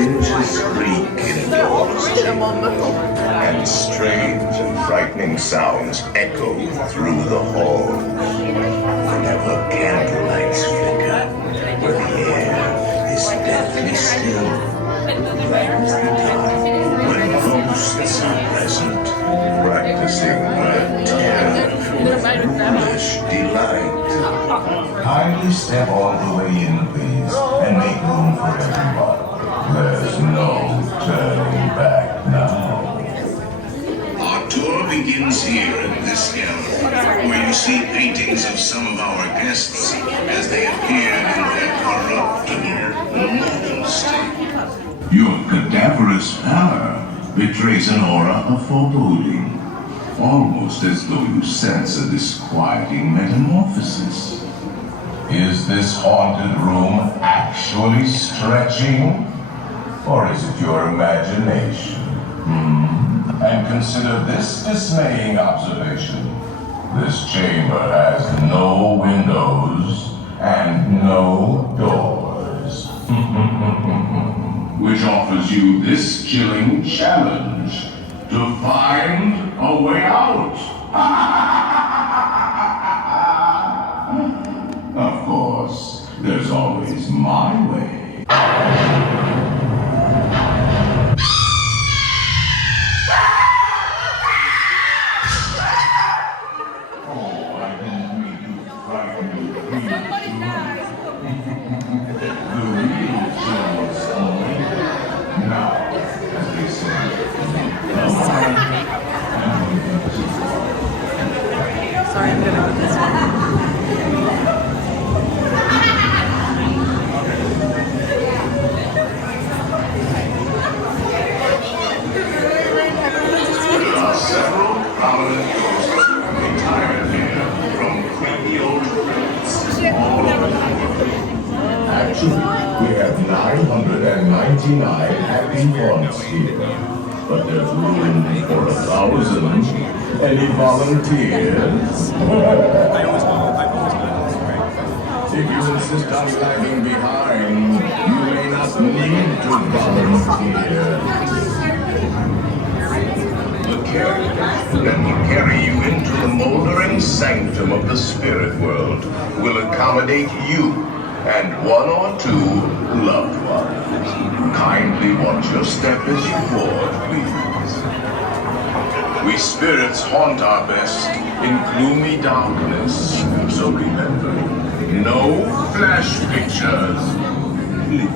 hinges creak in doors and strange and frightening sounds echo through the hall. Whenever candlelights flicker, where the air is deathly still, that's the time when ghosts are present, practicing their terror with foolish delight. Kindly step all the way in, please, and make room for everyone. There's no turning back now. Our tour begins here in this gallery, where you see paintings of some of our guests as they appeared in their corruptible mortal state. Your cadaverous pallor betrays an aura of foreboding, almost as though you sense a disquieting metamorphosis. Is this haunted room actually stretching? Or is it your imagination? And consider this dismaying observation. This chamber has no windows and no doors. Which offers you this chilling challenge to find a way out. Of course, there's always my way. Sorry, I'm gonna put this one. There are several prominent ghosts retired here from creepy old crypts all over the world. Actually, we have 999 happy haunts here, but there's room for 1,000. Any volunteers? If you insist on lagging behind, you may not need to volunteer. The carrier that will carry you into the moldering sanctum of the spirit world will accommodate you and one or two loved ones. Kindly watch your step as you board, please. We spirits haunt our best in gloomy darkness, so remember, no flash pictures. Please.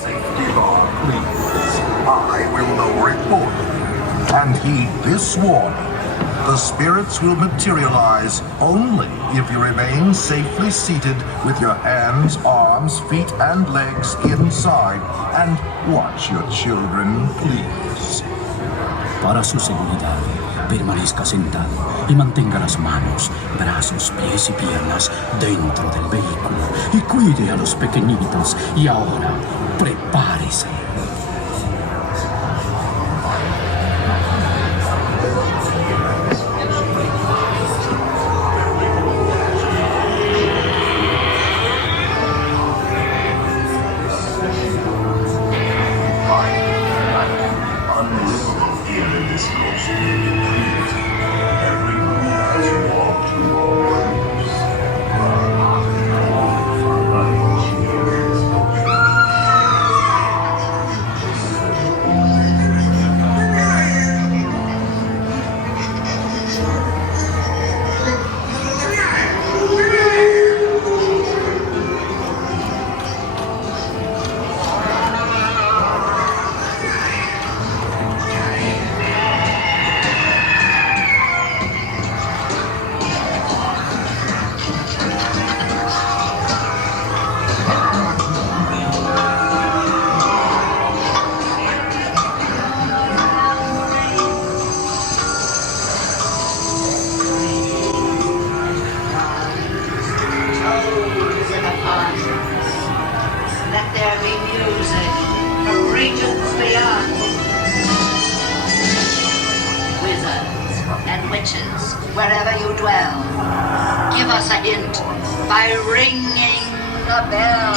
Safety law, please. I will now report. And heed this warning. The spirits will materialize only if you remain safely seated with your hands, arms, feet, and legs inside. And watch your children, please. Para su seguridad, permanezca sentado y mantenga las manos, brazos, pies y piernas dentro del vehículo y cuide a los pequeñitos. Y ahora, prepárese. witches, wherever you dwell. Give us a hint by ringing the bell.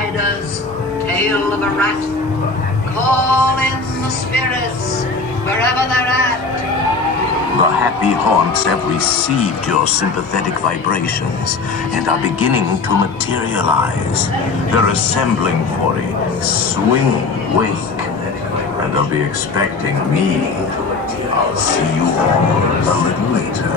riders, tail of a rat. Call in the spirits, wherever they're at. The happy haunts have received your sympathetic vibrations and are beginning to materialize. They're assembling for a swinging wake, and they'll be expecting me. I'll see you all a little later.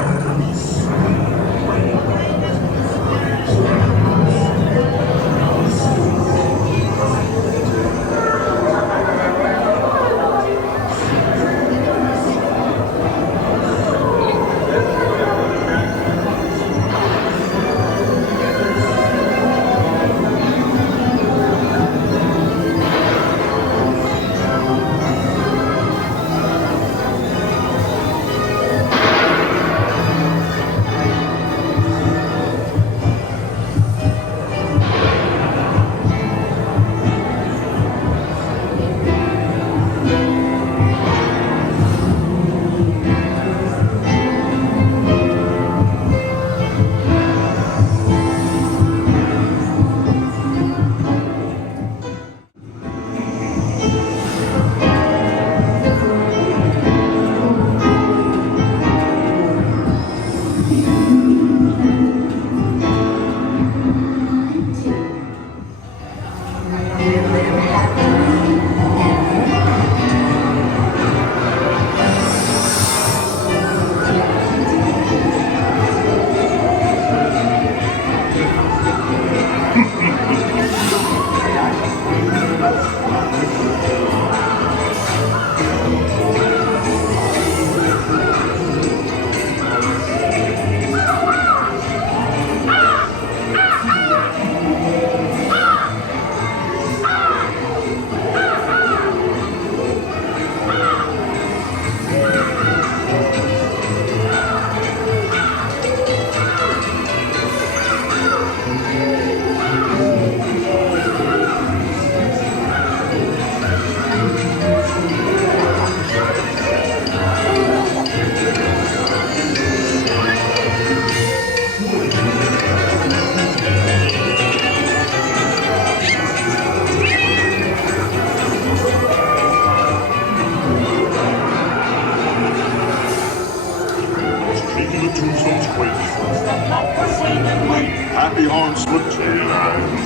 Happy haunts materialize.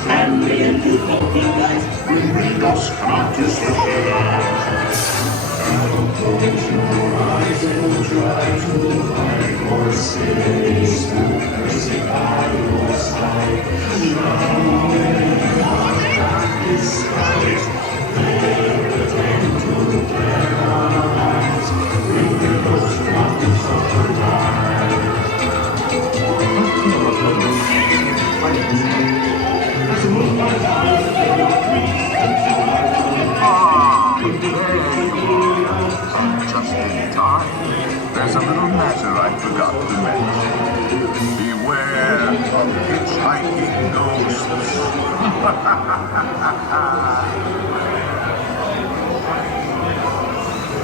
Bring us come out to Just in time. There's a little matter I forgot to mention. Beware of hitchhiking ghosts.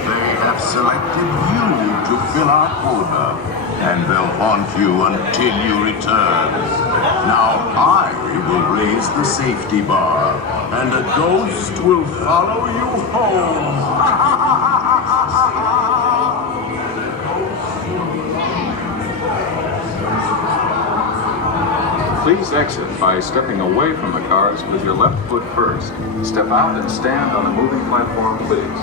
They have selected you to fill our quota, and they'll haunt you until you return. Now I will raise the safety bar, and a ghost will follow you home. Please exit by stepping away from the cars with your left foot first. Step out and stand on the moving platform, please.